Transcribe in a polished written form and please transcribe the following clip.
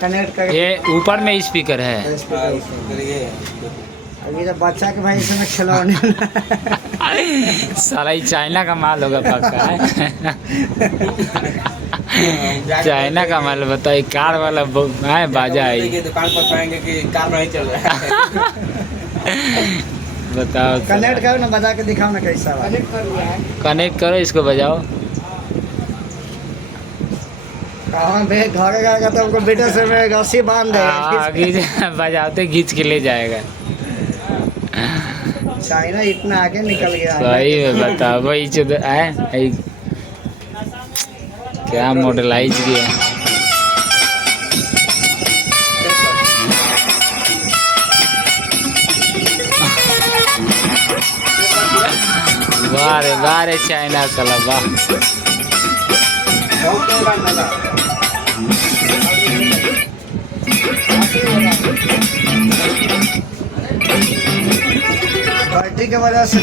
Connect कर। ये ऊपर में स्पीकर है। अभी तो बच्चा के भाई इसमें खिलौने साला ये चाइना का माल होगा पक्का है। चाइना का माल बताओ, कार वाला है बाजा है। दुकान पर पाएंगे कि कार नहीं चल रहा है। बताओ, कनेक्ट करो ना, बजा के दिखाओ ना कैसा है। कनेक्ट करो, इसको बजाओ। कहाँ बे घर गया तो उनको बेटे से में रस्सी बांध दे। बजाते खींच के ले जाएगा। चाइना इतना आगे निकल गया है। सही में बताओ, वही है क्या मॉडलाइज किया। वाह रे चाइना साला वाह। बैटरी के वजह से